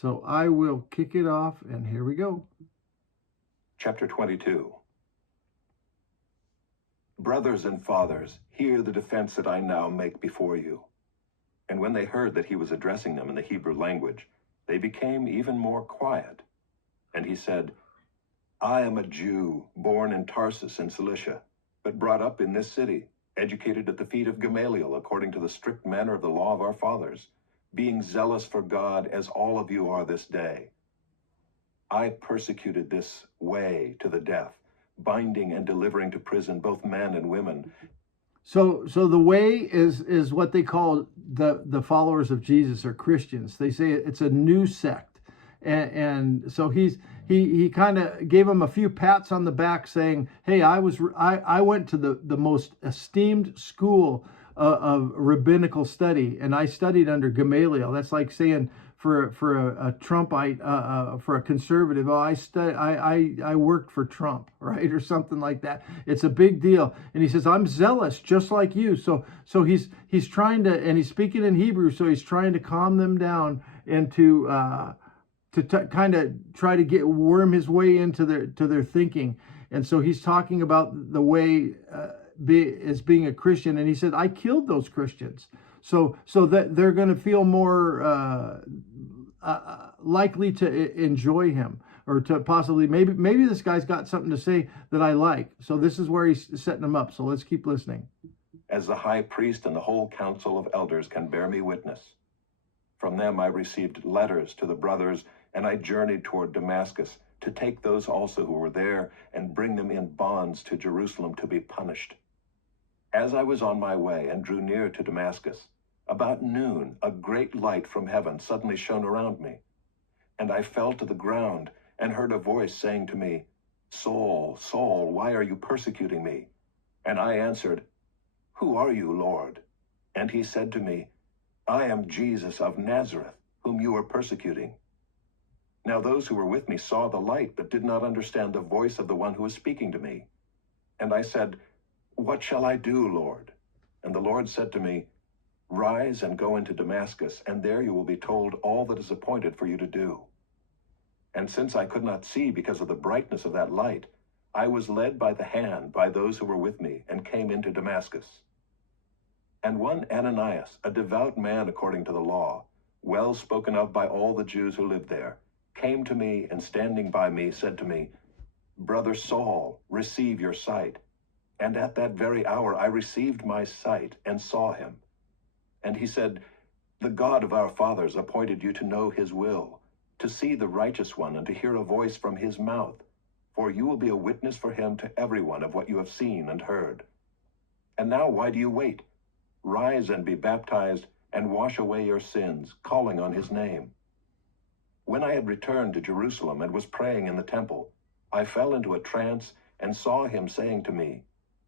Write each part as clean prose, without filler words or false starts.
So I will kick it off, and here we go. Chapter 22. Brothers and fathers, hear the defense that I now make before you. And when they heard that he was addressing them in the Hebrew language, they became even more quiet. And he said, I am a Jew, born in Tarsus in Cilicia, but brought up in this city, educated at the feet of Gamaliel according to the strict manner of the law of our fathers, being zealous for God as all of you are this day. I persecuted this way to the death, binding and delivering to prison both men and women. So the way is what they call the followers of Jesus, or Christians. They say it's a new sect, and so he kind of gave them a few pats on the back, saying, "Hey, I went to the most esteemed school of rabbinical study, and I studied under Gamaliel." That's like saying for a Trumpite, for a conservative, oh, I worked for Trump, right, or something like that. It's a big deal. And he says, I'm zealous, just like you. So he's trying to, and he's speaking in Hebrew, so he's trying to calm them down and to kind of try to worm his way into their thinking. And so he's talking about the way as being a Christian, and he said, I killed those Christians. So that they're going to feel more likely to enjoy him, or to possibly, maybe this guy's got something to say that I like. So this is where he's setting them up. So let's keep listening. As the high priest and the whole council of elders can bear me witness. From them I received letters to the brothers, and I journeyed toward Damascus to take those also who were there and bring them in bonds to Jerusalem to be punished. As I was on my way and drew near to Damascus, about noon, a great light from heaven suddenly shone around me. And I fell to the ground and heard a voice saying to me, Saul, Saul, why are you persecuting me? And I answered, Who are you, Lord? And he said to me, I am Jesus of Nazareth, whom you are persecuting. Now those who were with me saw the light, but did not understand the voice of the one who was speaking to me. And I said, What shall I do, Lord? And the Lord said to me, Rise and go into Damascus, and there you will be told all that is appointed for you to do. And since I could not see because of the brightness of that light, I was led by the hand by those who were with me, and came into Damascus. And one Ananias, a devout man according to the law, well spoken of by all the Jews who lived there, came to me, and standing by me said to me, Brother Saul, receive your sight. And at that very hour I received my sight and saw him. And he said, The God of our fathers appointed you to know his will, to see the righteous one, and to hear a voice from his mouth. For you will be a witness for him to everyone of what you have seen and heard. And now why do you wait? Rise and be baptized, and wash away your sins, calling on his name. When I had returned to Jerusalem and was praying in the temple, I fell into a trance and saw him saying to me,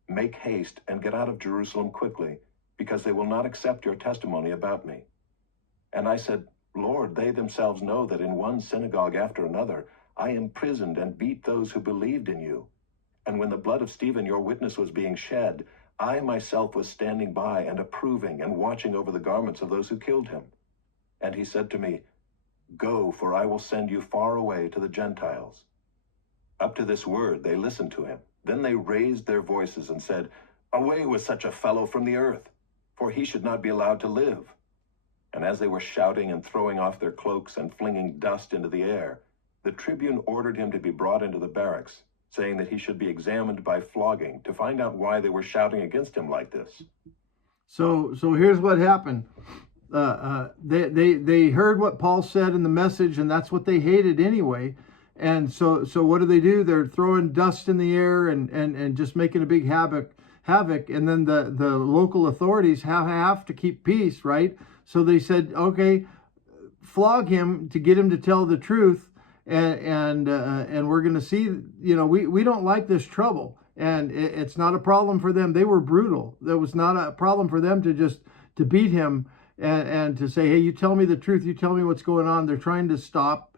Make haste and get out of Jerusalem quickly, because they will not accept your testimony about me. And I said, Lord, they themselves know that in one synagogue after another I imprisoned and beat those who believed in you. And when the blood of Stephen, your witness, was being shed, I myself was standing by and approving and watching over the garments of those who killed him. And he said to me, Go, for I will send you far away to the Gentiles. Up to this word they listened to him. Then they raised their voices and said, Away with such a fellow from the earth, for he should not be allowed to live. And as they were shouting and throwing off their cloaks and flinging dust into the air, the tribune ordered him to be brought into the barracks, saying that he should be examined by flogging to find out why they were shouting against him like this. So here's what happened. They heard what Paul said in the message, and that's what they hated anyway. And so what do? They're throwing dust in the air and just making a big havoc. And then the local authorities have to keep peace, right? So they said, okay, flog him to get him to tell the truth. And we're going to see, we don't like this trouble. And it's not a problem for them. They were brutal. There was not a problem for them to beat him and to say, hey, you tell me the truth. You tell me what's going on. They're trying to stop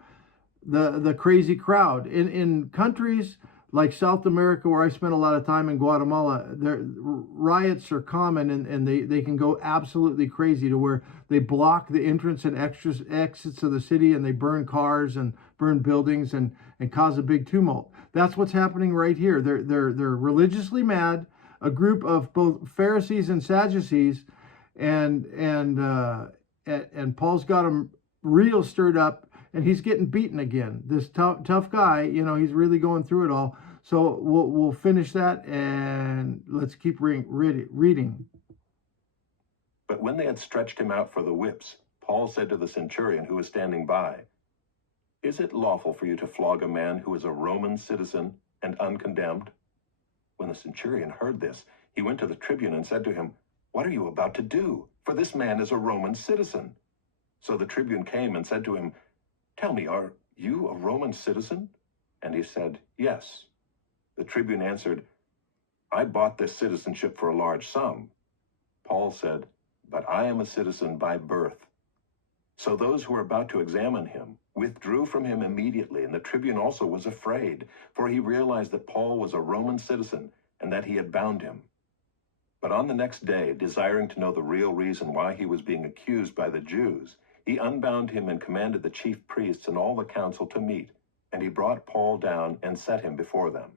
the crazy crowd. In countries like South America, where I spent a lot of time in Guatemala, riots are common, and they can go absolutely crazy to where they block the entrance and exits of the city, and they burn cars and burn buildings and cause a big tumult. That's what's happening right here. They're religiously mad, a group of both Pharisees and Sadducees, and Paul's got them real stirred up, and he's getting beaten again. This tough guy, he's really going through it all. So we'll finish that, and let's keep reading. But when they had stretched him out for the whips, Paul said to the centurion who was standing by, "Is it lawful for you to flog a man who is a Roman citizen and uncondemned?" When the centurion heard this, he went to the tribune and said to him, "What are you about to do? For this man is a Roman citizen." So the tribune came and said to him, "Tell me, are you a Roman citizen?" And he said, "Yes." The tribune answered, "I bought this citizenship for a large sum." Paul said, "But I am a citizen by birth." So those who were about to examine him withdrew from him immediately, and the tribune also was afraid, for he realized that Paul was a Roman citizen and that he had bound him. But on the next day, desiring to know the real reason why he was being accused by the Jews, he unbound him and commanded the chief priests and all the council to meet, and he brought Paul down and set him before them.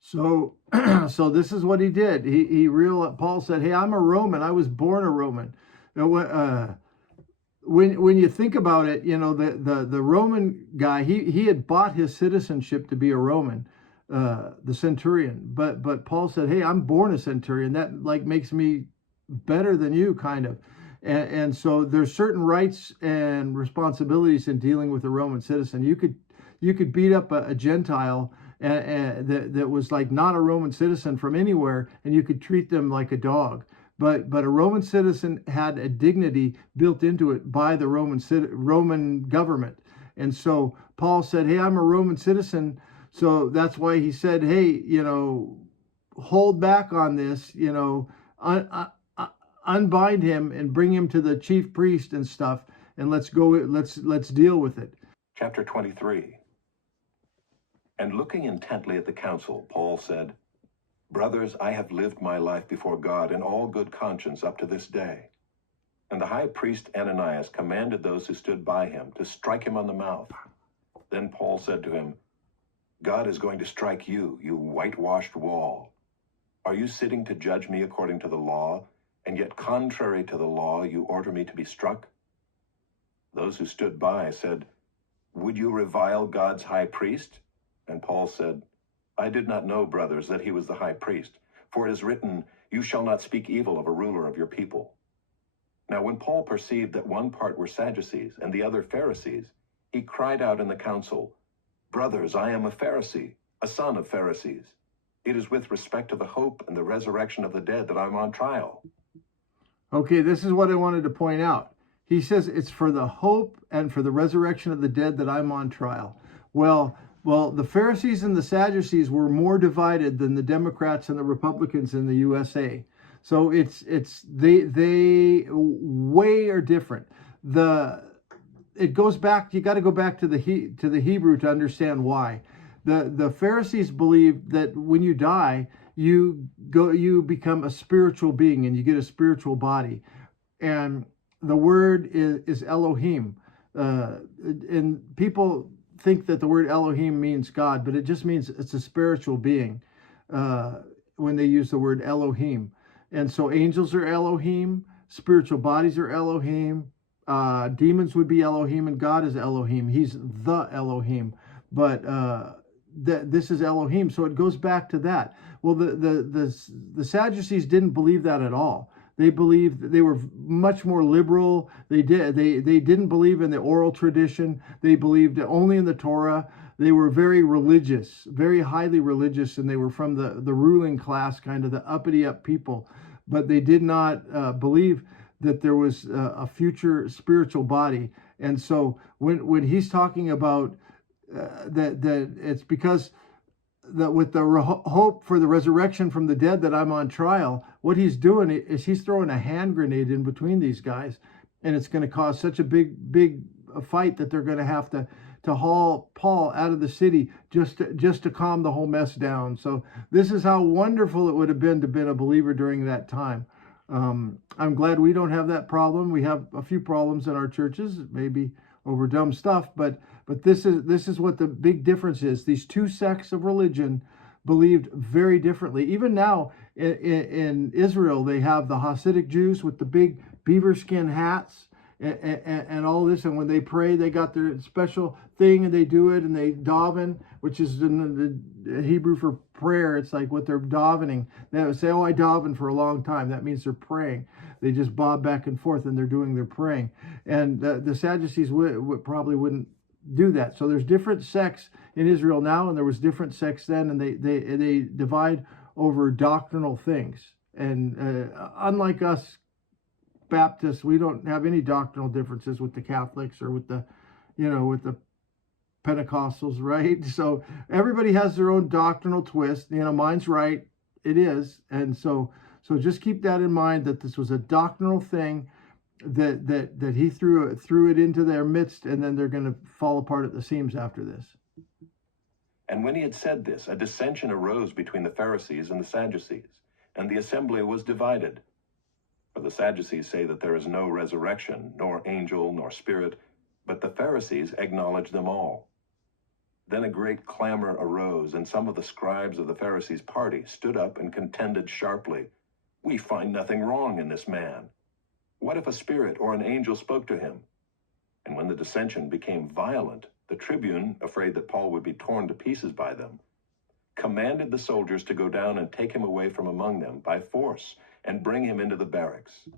So this is what he did. Paul said, "Hey, I'm a Roman. I was born a Roman." When you think about it, the Roman guy, he had bought his citizenship to be a Roman, the centurion. But Paul said, "Hey, I'm born a centurion. That makes me better than you, kind of." And so there's certain rights and responsibilities in dealing with a Roman citizen. You could beat up a Gentile that was not a Roman citizen from anywhere, and you could treat them like a dog. But a Roman citizen had a dignity built into it by the Roman government. And so Paul said, "Hey, I'm a Roman citizen." So that's why he said, "Hey, hold back on this, unbind him and bring him to the chief priest and stuff, and let's deal with it." Chapter 23. And looking intently at the council, Paul said, "Brothers, I have lived my life before God in all good conscience up to this day." And the high priest Ananias commanded those who stood by him to strike him on the mouth. Then Paul said to him, "God is going to strike you, you whitewashed wall. Are you sitting to judge me according to the law, and yet contrary to the law you order me to be struck?" Those who stood by said, "Would you revile God's high priest?" And Paul said, "I did not know, brothers, that he was the high priest. For it is written, 'You shall not speak evil of a ruler of your people.'" Now when Paul perceived that one part were Sadducees and the other Pharisees, he cried out in the council, "Brothers, I am a Pharisee, a son of Pharisees. It is with respect to the hope and the resurrection of the dead that I'm on trial." Okay, this is what I wanted to point out. He says it's for the hope and for the resurrection of the dead that I'm on trial. Well, the Pharisees and the Sadducees were more divided than the Democrats and the Republicans in the USA. So they way are different. It goes back. You got to go back to the Hebrew to understand why. The Pharisees believed that when you die, you become a spiritual being and you get a spiritual body, and the word is Elohim, and people think that the word Elohim means God, but it just means it's a spiritual being when they use the word Elohim. And so angels are Elohim, spiritual bodies are Elohim, demons would be Elohim, and God is Elohim. He's the Elohim, but this is Elohim. So it goes back to that. Well, the Sadducees didn't believe that at all. They believed they were much more liberal. They didn't believe in the oral tradition. They believed only in the Torah. They were very religious, very highly religious, and they were from the ruling class, kind of the uppity up people. But they did not believe that there was a future spiritual body. And so when he's talking about that it's because that with the hope for the resurrection from the dead that I'm on trial, what he's doing is he's throwing a hand grenade in between these guys, and it's going to cause such a big a fight that they're going to have to haul Paul out of the city just to calm the whole mess down. So this is how wonderful it would have been to been a believer during that time. I'm glad we don't have that problem. We have a few problems in our churches, maybe over dumb stuff, but this is what the big difference is. These two sects of religion believed very differently. Even now in Israel, they have the Hasidic Jews with the big beaver skin hats and all this. And when they pray, they got their special thing and they do it and they daven, which is in the Hebrew for prayer. It's like what they're davening. They would say, oh, I daven for a long time. That means they're praying. They just bob back and forth and they're doing their praying. And the Sadducees probably wouldn't do that. So there's different sects in Israel now, and there was different sects then, and they divide over doctrinal things. And unlike us Baptists, we don't have any doctrinal differences with the Catholics or with the Pentecostals, right? So everybody has their own doctrinal twist. Mine's right, it is, and so just keep that in mind, that this was a doctrinal thing that he threw it into their midst, and then they're going to fall apart at the seams after this. And when he had said this, a dissension arose between the Pharisees and the Sadducees, and the assembly was divided. For the Sadducees say that there is no resurrection, nor angel, nor spirit, but the Pharisees acknowledge them all. Then a great clamor arose, and some of the scribes of the Pharisees' party stood up and contended sharply, "We find nothing wrong in this man. What if a spirit or an angel spoke to him?" And when the dissension became violent, the tribune, afraid that Paul would be torn to pieces by them, commanded the soldiers to go down and take him away from among them by force and bring him into the barracks.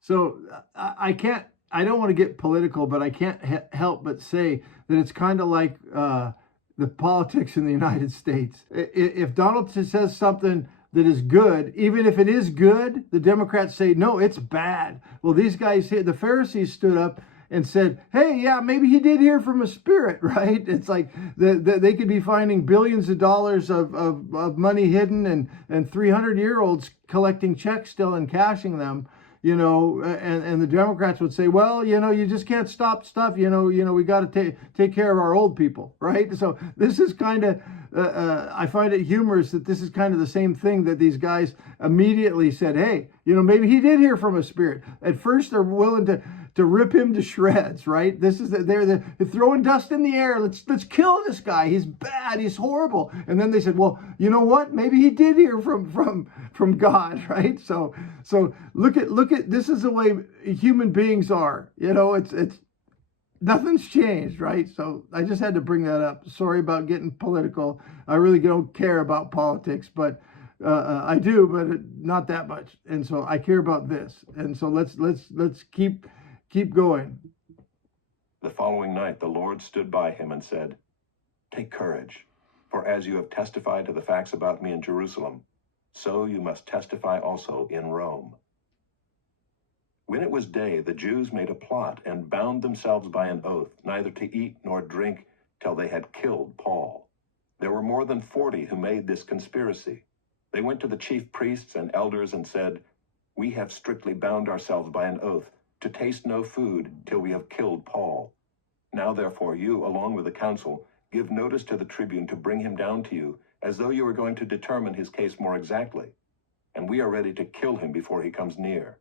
So I don't want to get political, but I can't help but say that it's kind of like the politics in the United States. If Donald says something that is good, even if it is good, the Democrats say, no, it's bad. Well, these guys here, the Pharisees stood up and said, hey, yeah, maybe he did hear from a spirit, right? It's like they could be finding billions of dollars of money hidden and 300-year-olds collecting checks still and cashing them, and the Democrats would say, well, you just can't stop stuff, we got to take care of our old people, right? So this is kind of, I find it humorous that this is kind of the same thing, that these guys immediately said, hey, maybe he did hear from a spirit. At first, they're willing to rip him to shreds, right? This is they're throwing dust in the air. Let's kill this guy. He's bad. He's horrible. And then they said, well, you know what? Maybe he did hear from God, right? So look at this is the way human beings are. It's nothing's changed, right? So I just had to bring that up. Sorry about getting political. I really don't care about politics, but I do, but not that much. And so I care about this. And so let's keep going. The following night, the Lord stood by him and said, "Take courage, for as you have testified to the facts about me in Jerusalem, so you must testify also in Rome." When it was day, the Jews made a plot and bound themselves by an oath, neither to eat nor drink till they had killed Paul. There were more than 40 who made this conspiracy. They went to the chief priests and elders and said, "We have strictly bound ourselves by an oath to taste no food till we have killed Paul. Now therefore you, along with the council, give notice to the tribune to bring him down to you, as though you were going to determine his case more exactly, and we are ready to kill him before he comes near."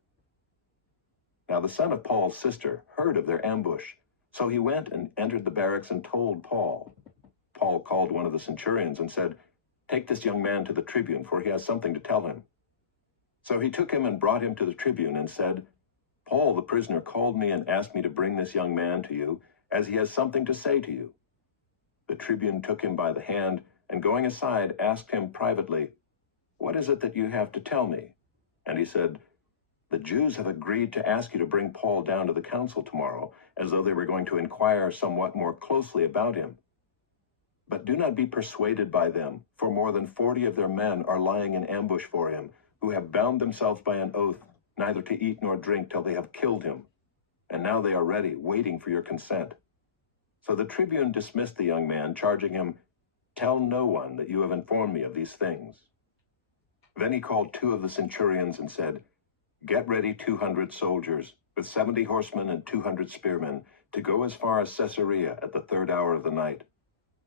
Now the son of Paul's sister heard of their ambush, so he went and entered the barracks and told Paul. Paul called one of the centurions and said, "Take this young man to the tribune, for he has something to tell him." So he took him and brought him to the tribune and said, "Paul the prisoner called me and asked me to bring this young man to you, as he has something to say to you." The tribune took him by the hand, and going aside asked him privately, "What is it that you have to tell me?" And he said, "The Jews have agreed to ask you to bring Paul down to the council tomorrow, as though they were going to inquire somewhat more closely about him. But do not be persuaded by them, for more than 40 of their men are lying in ambush for him, who have bound themselves by an oath, neither to eat nor drink till they have killed him. And now they are ready, waiting for your consent." So the tribune dismissed the young man, charging him, "Tell no one that you have informed me of these things." Then he called 2 of the centurions and said, "Get ready 200 soldiers, with 70 horsemen and 200 spearmen, to go as far as Caesarea at the 3rd hour of the night.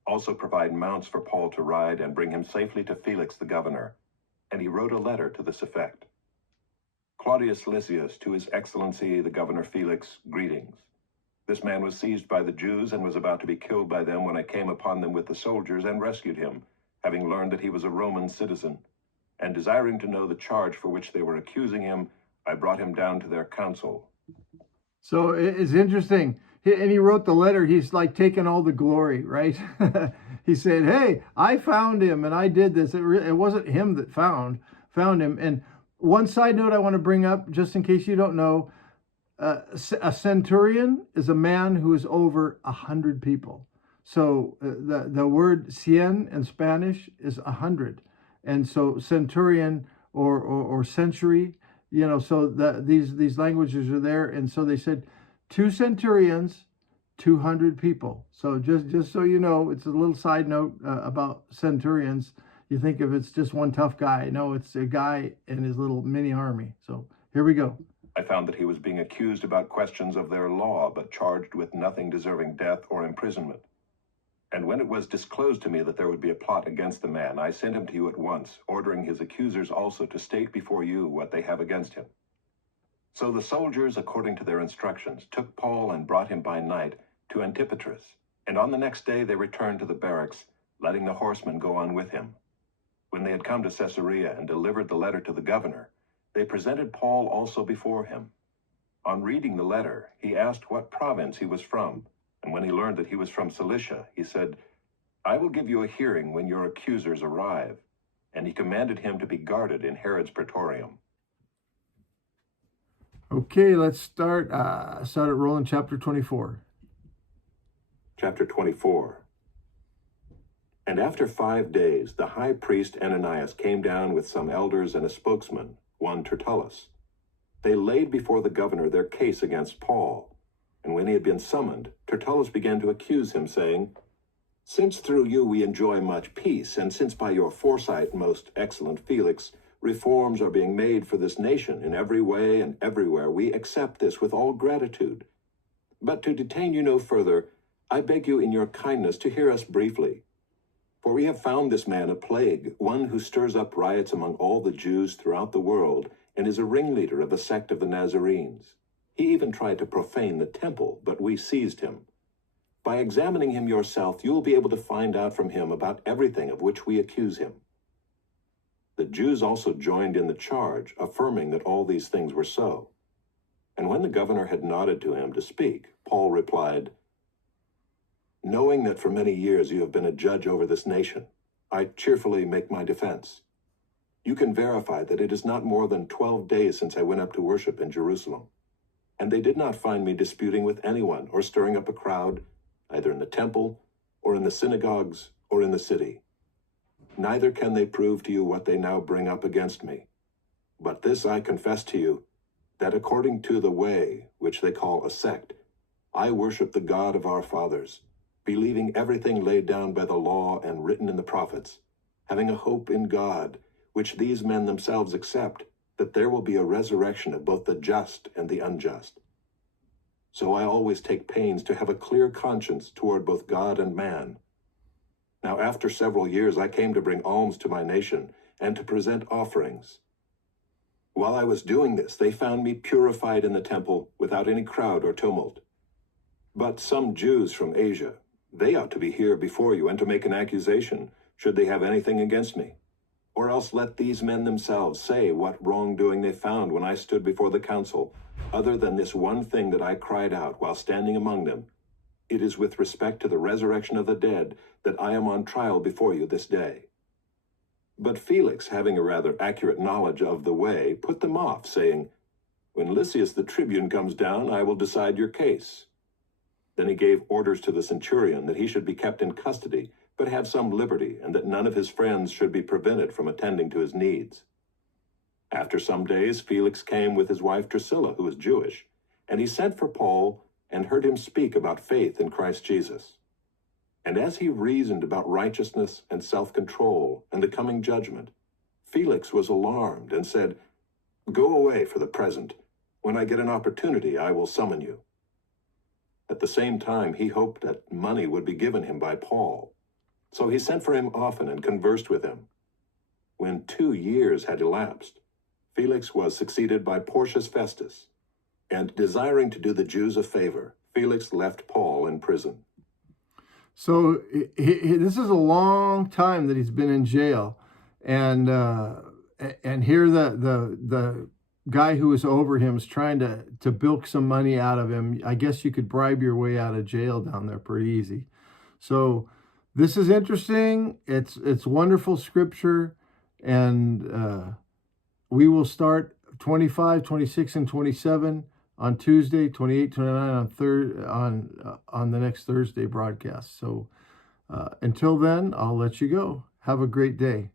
Also provide mounts for Paul to ride and bring him safely to Felix the governor. And he wrote a letter to this effect. Claudius Lysias, to His Excellency the Governor Felix, greetings. This man was seized by the Jews and was about to be killed by them when I came upon them with the soldiers and rescued him, having learned that he was a Roman citizen. And desiring to know the charge for which they were accusing him, I brought him down to their council. So it's interesting. And he wrote the letter. He's like taking all the glory, right? He said, hey, I found him and I did this. It wasn't him that found him. And one side note I want to bring up, just in case you don't know, a centurion is a man who is over 100 people. So the word cien in Spanish is 100. And so centurion or century, you know, so these languages are there. And so they said 2 centurions, 200 people. So just so you know, it's a little side note about centurions. You think if it's just one tough guy. No, it's a guy in his little mini army. So here we go. I found that he was being accused about questions of their law, but charged with nothing deserving death or imprisonment. And when it was disclosed to me that there would be a plot against the man, I sent him to you at once, ordering his accusers also to state before you what they have against him. So the soldiers, according to their instructions, took Paul and brought him by night to Antipatris, and on the next day they returned to the barracks, letting the horsemen go on with him. When they had come to Caesarea and delivered the letter to the governor, they presented Paul also before him. On reading the letter, he asked what province he was from, and when he learned that he was from Cilicia, he said, I will give you a hearing when your accusers arrive. And he commanded him to be guarded in Herod's praetorium. Okay, let's start at rolling chapter 24. Chapter 24. And after 5 days, the high priest Ananias came down with some elders and a spokesman, one Tertullus. They laid before the governor their case against Paul. And when he had been summoned, Tertullus began to accuse him, saying, Since through you we enjoy much peace, and since by your foresight, most excellent Felix, reforms are being made for this nation in every way and everywhere, we accept this with all gratitude. But to detain you no further, I beg you in your kindness to hear us briefly. For we have found this man a plague, one who stirs up riots among all the Jews throughout the world, and is a ringleader of the sect of the Nazarenes. He even tried to profane the temple, but we seized him. By examining him yourself, you will be able to find out from him about everything of which we accuse him. The Jews also joined in the charge, affirming that all these things were so. And when the governor had nodded to him to speak, Paul replied, Knowing that for many years you have been a judge over this nation, I cheerfully make my defense. You can verify that it is not more than 12 days since I went up to worship in Jerusalem, and they did not find me disputing with anyone or stirring up a crowd, either in the temple or in the synagogues or in the city. Neither can they prove to you what they now bring up against me. But this I confess to you, that according to the way, which they call a sect, I worship the God of our fathers, believing everything laid down by the law and written in the prophets, having a hope in God, which these men themselves accept, that there will be a resurrection of both the just and the unjust. So I always take pains to have a clear conscience toward both God and man. Now after several years I came to bring alms to my nation and to present offerings. While I was doing this, they found me purified in the temple without any crowd or tumult. But some Jews from Asia, they ought to be here before you and to make an accusation, should they have anything against me. Or else let these men themselves say what wrongdoing they found when I stood before the council, other than this one thing that I cried out while standing among them. It is with respect to the resurrection of the dead that I am on trial before you this day. But Felix, having a rather accurate knowledge of the way, put them off, saying, When Lysias the tribune comes down, I will decide your case. Then he gave orders to the centurion that he should be kept in custody, but have some liberty, and that none of his friends should be prevented from attending to his needs. After some days, Felix came with his wife Drusilla, who was Jewish, and he sent for Paul and heard him speak about faith in Christ Jesus. And as he reasoned about righteousness and self-control and the coming judgment, Felix was alarmed and said, Go away for the present. When I get an opportunity, I will summon you. At the same time, he hoped that money would be given him by Paul. So he sent for him often and conversed with him. When 2 years had elapsed, Felix was succeeded by Porcius Festus, and desiring to do the Jews a favor, Felix left Paul in prison. So this is a long time that he's been in jail, and here the guy who was over him is trying to bilk some money out of him. I guess you could bribe your way out of jail down there pretty easy. So this is interesting. It's wonderful scripture, and we will start 25, 26, and 27 on Tuesday, 28, 29 on the next Thursday broadcast. So until then, I'll let you go. Have a great day.